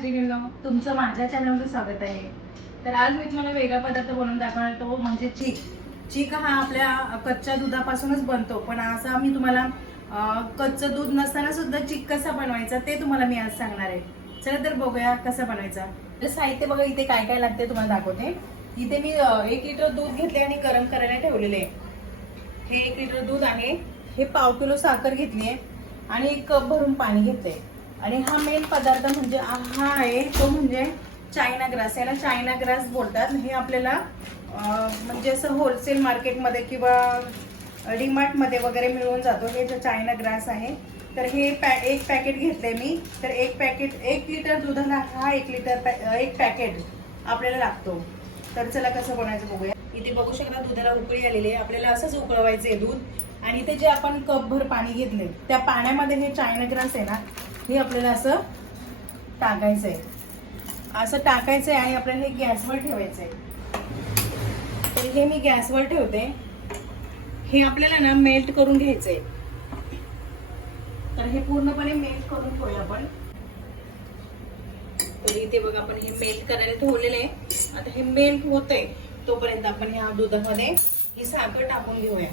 मैत्रिणींनो तुमचं माझ्या चॅनलवर स्वागत आहे. तर आज मी तुम्हाला वेगळा पदार्थ बनवून दाखवणार तो म्हणजे चीक. चीक हा आपल्या कच्च्या दुधापासूनच बनतो पण असं मी तुम्हाला कच्चं दूध नसताना सुद्धा चीक कसा बनवायचा ते तुम्हाला मी आज सांगणार आहे. चला तर बघूया कसा बनवायचा. तर साहित्य बघा इथे काय काय लागते तुम्हाला दाखवते. इथे मी एक लिटर दूध घेतले आणि गरम करायला ठेवलेले आहे. हे एक लिटर दूध आहे. हे पाव किलो साखर घेतली आहे आणि एक कप भरून पाणी घेतले आणि हा मेन पदार्थ म्हणजे हा आहे तो म्हणजे चायना ग्रास. याला चायना ग्रास बोलतात. हे आपल्याला म्हणजे असं होलसेल मार्केटमध्ये किंवा डीमार्टमध्ये वगैरे मिळून जातो. हे जो चायना ग्रास आहे तर हे पॅ एक पॅकेट घेतलंय मी. तर एक पॅकेट एक लिटर दुधाला हा एक लिटर पॅ- एक पॅकेट आपल्याला लागतो. तर चला कसं बनायचं बघूया. इथे बघू शकता दुधाला उकळी आलेली आहे. आपल्याला असंच उकळवायचं आहे दूध. आणि ते जे आपण कपभर पाणी घेतले त्या पाण्यामध्ये हे चायना ग्रास आहे ना हे आपल्याला असं टाकायचं आहे असं टाकायचं आहे आणि आपल्याला हे गॅसवर ठेवायचं आहे तर हे मी गॅसवर ठेवते. हे आपल्याला ना मेल्ट करून घ्यायचं आहे तर हे पूर्णपणे मेल्ट करून ठेवूया आपण. तर इथे बघा आपण हे मेल्ट करायला ठेवलेलं आहे. आता हे मेल्ट होतंय. तोपर्यंत आपण ह्या दुधामध्ये ही साखर टाकून घेऊया.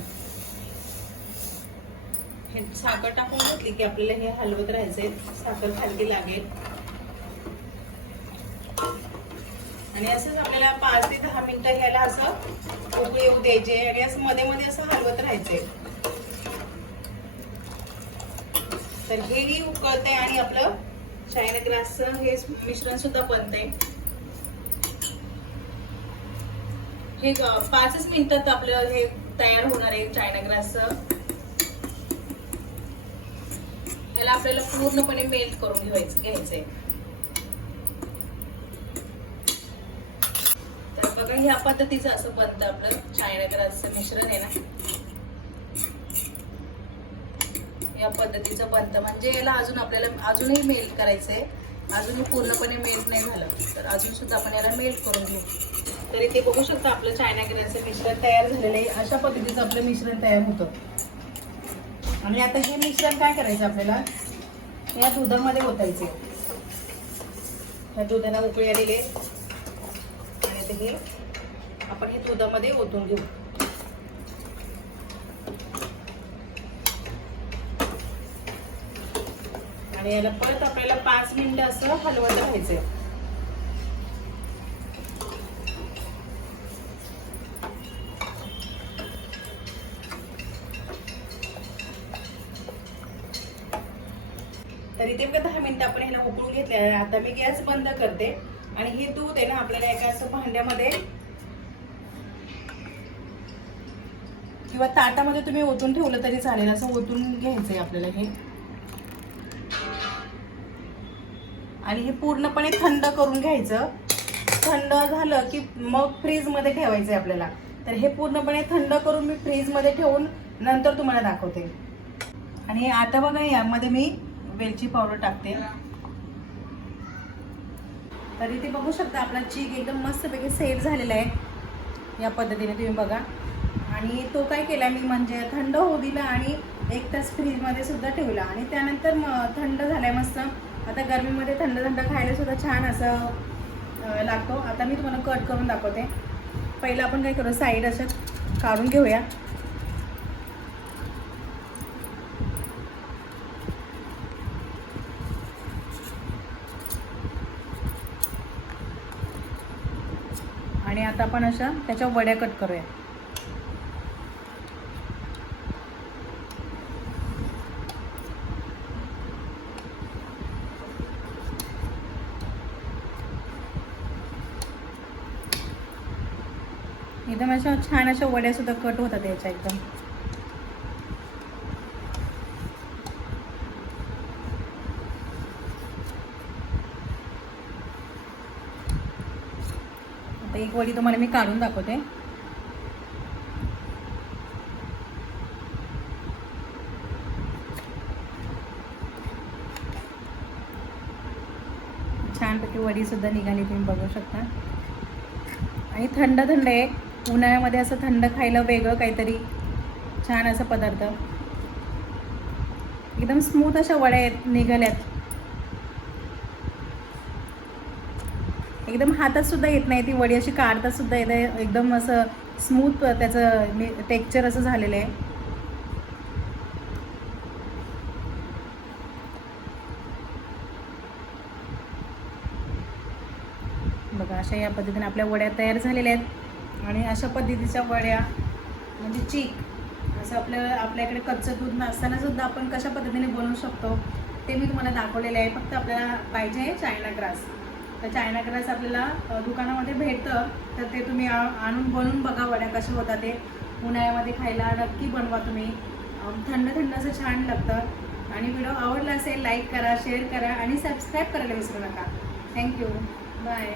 हे साखर टाकून घेतली की आपल्याला हे हलवत राहायचंय. साखर खालती लागेल. आणि असंच आपल्याला पाच ते दहा मिनिटं ह्याला असं उकळी येऊ द्यायचे आणि असं मध्ये मध्ये असं हलवत राहायचंय. तर हेही उकळतंय आणि आपलं चायना ग्रासचं हे मिश्रण सुद्धा बनतंय. हे पाचच मिनिटात आपलं हे तयार होणार आहे चायना ग्रासचं ह्याला आपल्याला पूर्णपणे मेल्ट करून घ्यायचं घ्यायचंय. तर बघा ह्या पद्धतीचं असं बनतं आपलं. चायना ग्रासचं मिश्रण आहे ना. या पद्धतीचं बनतं. म्हणजे याला अजून आपल्याला अजूनही मेल्ट करायचंय. अजूनही पूर्णपणे मेल्ट नाही झालं. तर अजून सुद्धा आपण याला मेल्ट करून घेऊ. तर इथे बघू शकता आपलं चायना ग्रेनचं मिश्रण तयार झालेलं आहे. अशा पद्धतीचं आपलं मिश्रण तयार होतं. आणि आता हे मिश्रण काय करायचं आपल्याला? या दुधामध्ये ओतायचे. ह्या दुधाला उकळी आलेले आणि आता हे आपण हे दुधामध्ये ओतून घेऊ. आणि याला परत आपल्याला पाच मिनिटं असं हलवत राहायचंय. तर इथे बघा दहा मिनिटं आपण ह्याला उकळून घेतले आहे. आता मी गॅस बंद करते. आणि हे दूध आहे ना आपल्याला एका असं भांड्यामध्ये किंवा ताटामध्ये तुम्ही ओतून ठेवलं तरी चालेल. असं ओतून घ्यायचंय आपल्याला हे. आणि हे पूर्णपणे थंड करून घ्यायचं. थंड झालं की मग फ्रीजमध्ये आहे आपल्याला. तर हे पूर्णपणे थंड करून मी फ्रीजमध्ये ठेवून नंतर तुम्हाला दाखवते. आणि आता बघा यामध्ये मी वेलची पावडर टाकते. तर इथे बघू शकता आपला चीक एकदम मस्तपैकी सेट झालेला आहे. या पद्धतीने तुम्ही बघा. आणि तो काय केला मी म्हणजे थंड होऊ दिला आणि एक तास फ्रीजमध्ये सुद्धा ठेवला. आणि त्यानंतर म थंड झालाय मस्त. आता गरमीमध्ये थंड थंड खायला सुद्धा छान असं लागतो. आता मी तुम्हाला कट करून दाखवते. पहिलं आपण काय करू साईड असं काढून घेऊया. आणि आता आपण अशा त्याच्या वड्या कट करूया. एकदम अशा छान अशा वड्या सुद्धा कट होतात याच्या एकदम. आता एक वडी तुम्हाला मी काढून दाखवते. छानपैकी वडी सुद्धा निघाली तुम्ही बघू शकता. आणि थंड थंड आहे. उन्हाळ्यामध्ये असं थंड खायला वेगळं काहीतरी छान असं पदार्थ. एकदम स्मूथ अशा वड्या आहेत निघाल्यात. एकदम हातात सुद्धा येत नाही ती वडी अशी काढता सुद्धा येते एकदम असं स्मूथ त्याचं टेक्चर असं झालेलं आहे. बघा अशा या पद्धतीने आपल्या वड्या तयार झालेल्या आहेत. आणि अशा पद्धतीच्या वड्या म्हणजे चीक असं आपल्या आपल्याकडे कच्चं दूध नसताना सुद्धा आपण कशा पद्धतीने बनवू शकतो ते मी तुम्हाला दाखवलेले आहे. फक्त आपल्याला पाहिजे आहे चायना ग्रास. तर चायना ग्रास आपल्याला दुकानामध्ये भेटतं. तर ते तुम्ही आ- आणून बनवून बघा वड्या कशा होतात ते. उन्हाळ्यामध्ये खायला नक्की बनवा तुम्ही. थंड थंड असं छान लागतं. आणि व्हिडिओ आवडला असेल लाईक करा शेअर करा आणि सबस्क्राईब करायला विसरू नका. Thank you bye